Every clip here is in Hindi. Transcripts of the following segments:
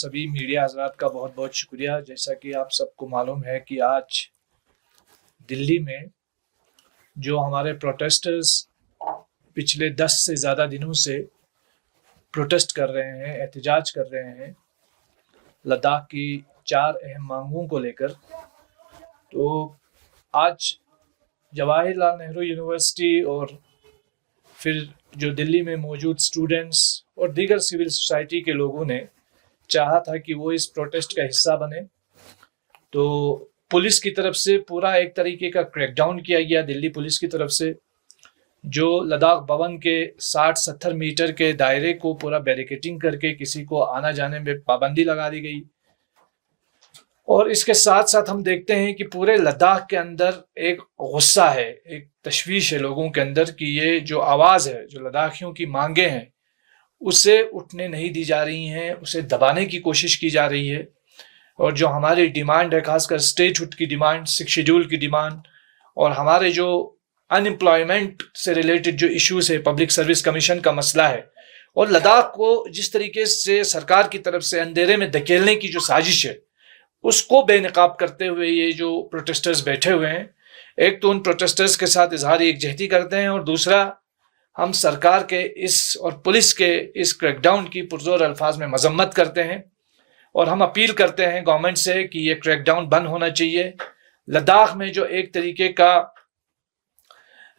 सभी मीडिया हज़रात का बहुत बहुत शुक्रिया। जैसा कि आप सबको मालूम है कि आज दिल्ली में जो हमारे प्रोटेस्टर्स पिछले 10 से ज़्यादा दिनों से प्रोटेस्ट कर रहे हैं, एहतजाज कर रहे हैं लद्दाख की 4 अहम मांगों को लेकर। तो आज जवाहरलाल नेहरू यूनिवर्सिटी और फिर जो दिल्ली में मौजूद स्टूडेंट्स और दीगर सिविल सोसाइटी के लोगों ने चाहा था कि वो इस प्रोटेस्ट का हिस्सा बने। तो पुलिस की तरफ से पूरा एक तरीके का क्रैकडाउन किया गया दिल्ली पुलिस की तरफ से, जो लद्दाख भवन के 60-70 मीटर के दायरे को पूरा बैरिकेटिंग करके किसी को आना जाने में पाबंदी लगा दी गई। और इसके साथ साथ हम देखते हैं कि पूरे लद्दाख के अंदर एक गुस्सा है, एक तशवीश है लोगों के अंदर कि ये जो आवाज़ है, जो लद्दाखियों की मांगे हैं, उसे उठने नहीं दी जा रही हैं, उसे दबाने की कोशिश की जा रही है। और जो हमारी डिमांड है, खासकर स्टेटहुड की डिमांड, 6 शेड्यूल की डिमांड, और हमारे जो अनएम्प्लॉयमेंट से रिलेटेड जो इश्यूज है, पब्लिक सर्विस कमीशन का मसला है, और लद्दाख को जिस तरीके से सरकार की तरफ से अंधेरे में धकेलने की जो साजिश है, उसको बेनकाब करते हुए ये जो प्रोटेस्टर्स बैठे हुए हैं, एक तो उन प्रोटेस्टर्स के साथ इजहार एकजहती करते हैं, और दूसरा हम सरकार के इस और पुलिस के इस क्रैकडाउन की पुरजोर अल्फाज में मजम्मत करते हैं। और हम अपील करते हैं गवर्नमेंट से कि ये क्रैकडाउन बंद होना चाहिए। लद्दाख में जो एक तरीके का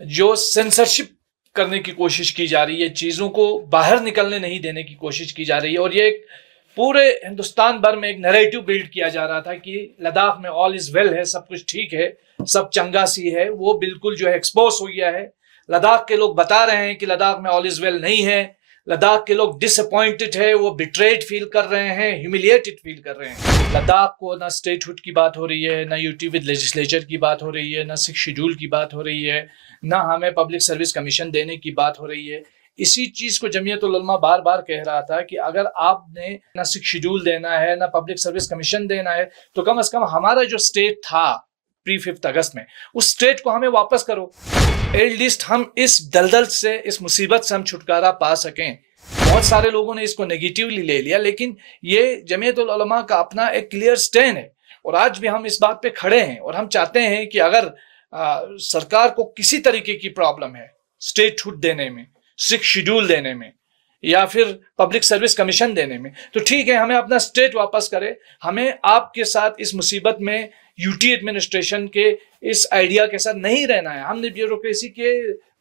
जो सेंसरशिप करने की कोशिश की जा रही है, चीज़ों को बाहर निकलने नहीं देने की कोशिश की जा रही है, और ये एक पूरे हिंदुस्तान भर में एक नैरेटिव बिल्ड किया जा रहा था कि लद्दाख में ऑल इज वेल है, सब कुछ ठीक है, सब चंगा सी है, वो बिल्कुल जो है एक्सपोज हो गया है। लद्दाख के लोग बता रहे हैं कि लद्दाख में ऑल इज वेल नहीं है। लद्दाख के लोग डिसअपॉइंटेड है, वो बिट्रेड फील कर रहे हैं, ह्यूमिलिएटेड फील कर रहे हैं। लद्दाख को ना स्टेटहुड की बात हो रही है, ना यूटी विद लेजिस्लेचर की बात हो रही है, ना 6 शेड्यूल की बात हो रही है, ना हमें पब्लिक सर्विस कमीशन देने की बात हो रही है। इसी चीज को जमीयत उल उलमा बार बार कह रहा था कि अगर आपने ना 6 शेड्यूल देना है, ना पब्लिक सर्विस कमीशन देना है, तो कम से कम हमारा जो स्टेट था प्री 5 अगस्त में, उस स्टेट को हमें वापस करो। एटलीस्ट हम इस दलदल से, इस मुसीबत से हम छुटकारा पा सकें। बहुत सारे लोगों ने इसको नेगेटिवली ले लिया, लेकिन ये जमीयत उल उलमा का अपना एक क्लियर स्टैंड है, और आज भी हम इस बात पे खड़े हैं। और हम चाहते हैं कि अगर सरकार को किसी तरीके की प्रॉब्लम है स्टेटहुड देने में, 6 शेड्यूल देने में, या फिर पब्लिक सर्विस कमीशन देने में, तो ठीक है, हमें अपना स्टेट वापस करे। हमें आपके साथ इस मुसीबत में यूटी एडमिनिस्ट्रेशन के इस आइडिया के साथ नहीं रहना है। हमने ब्यूरोक्रेसी के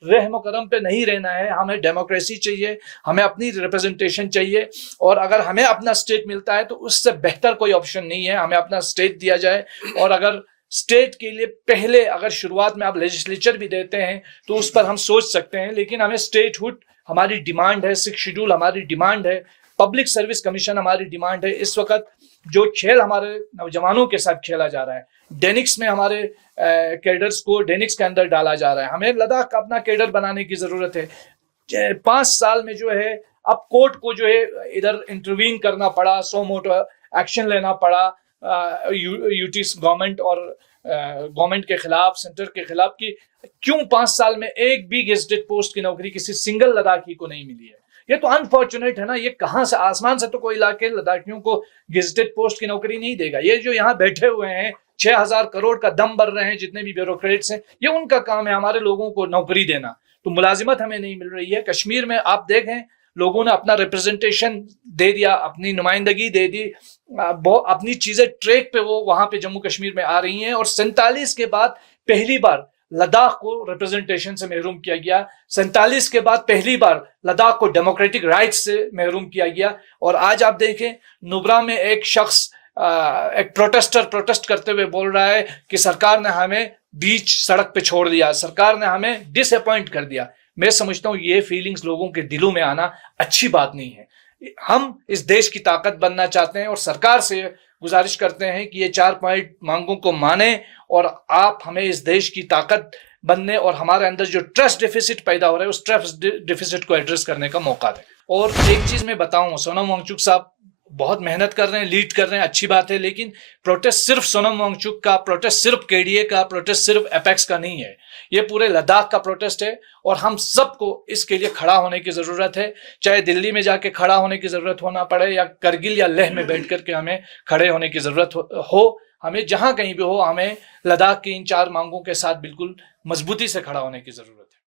रहम करम पे नहीं रहना है। हमें डेमोक्रेसी चाहिए, हमें अपनी रिप्रेजेंटेशन चाहिए, और अगर हमें अपना स्टेट मिलता है तो उससे बेहतर कोई ऑप्शन नहीं है। हमें अपना स्टेट दिया जाए, और अगर स्टेट के लिए पहले अगर शुरुआत में आप लेजिस्लेचर भी देते हैं तो उस पर हम सोच सकते हैं, लेकिन हमें स्टेटहुड हमारी डिमांड है, 6 शेड्यूल हमारी डिमांड है, पब्लिक सर्विस कमीशन हमारी डिमांड है। इस वक्त जो खेल हमारे नौजवानों के साथ खेला जा रहा है, डेनिक्स में हमारे कैडर्स को डेनिक्स के अंदर डाला जा रहा है, हमें लद्दाख का अपना कैडर बनाने की जरूरत है। 5 साल में जो है अब कोर्ट को जो है इधर इंटरवीन करना पड़ा, सो मोटो एक्शन लेना पड़ा यूटी गवर्नमेंट और गवर्नमेंट के खिलाफ, सेंटर के खिलाफ, कि क्यों 5 साल में एक भी गेजेटेड पोस्ट की नौकरी किसी सिंगल लद्दाखी को नहीं मिली है। ये तो अनफॉर्चुनेट है ना। ये कहां से, आसमान से तो कोई इलाके लद्दाखियों को गेजेटेड पोस्ट की नौकरी नहीं देगा। ये जो यहाँ बैठे हुए हैं 6000 करोड़ का दम भर रहे हैं जितने भी ब्यूरोक्रेट्स हैं, ये उनका काम है हमारे लोगों को नौकरी देना। तो मुलाजिमत हमें नहीं मिल रही है। कश्मीर में आप देखें, लोगों ने अपना रिप्रेजेंटेशन दे दिया, अपनी नुमाइंदगी दे दी, अपनी चीजें ट्रैक पे वो वहां पे जम्मू कश्मीर में आ रही हैं। और 47 के बाद पहली बार लद्दाख को रिप्रेजेंटेशन से महरूम किया गया। 47 के बाद पहली बार लद्दाख को डेमोक्रेटिक राइट्स से महरूम किया गया। और आज आप देखें, नुब्रा में एक शख्स, एक प्रोटेस्टर प्रोटेस्ट करते हुए बोल रहा है कि सरकार ने हमें बीच सड़क पे छोड़ दिया, सरकार ने हमें डिसअपॉइंट कर दिया। मैं समझता हूँ ये फीलिंग्स लोगों के दिलों में आना अच्छी बात नहीं है। हम इस देश की ताकत बनना चाहते हैं, और सरकार से गुजारिश करते हैं कि ये 4 पॉइंट मांगों को माने, और आप हमें इस देश की ताकत बनने और हमारे अंदर जो ट्रस्ट डेफिसिट पैदा हो रहा है, उस ट्रस्ट डेफिसिट को एड्रेस करने का मौका दें। और एक चीज मैं बताऊं, सोनम वांगचुक साहब बहुत मेहनत कर रहे हैं, लीड कर रहे हैं, अच्छी बात है, लेकिन प्रोटेस्ट सिर्फ सोनम वांगचुक का, प्रोटेस्ट सिर्फ केडीए का, प्रोटेस्ट सिर्फ एपेक्स का नहीं है, ये पूरे लद्दाख का प्रोटेस्ट है और हम सबको इसके लिए खड़ा होने की ज़रूरत है। चाहे दिल्ली में जाके खड़ा होने की ज़रूरत होना पड़े या करगिल या लेह में बैठ कर के हमें खड़े होने की ज़रूरत हो, हमें जहाँ कहीं भी हो, हमें लद्दाख की इन 4 मांगों के साथ बिल्कुल मजबूती से खड़ा होने की ज़रूरत है।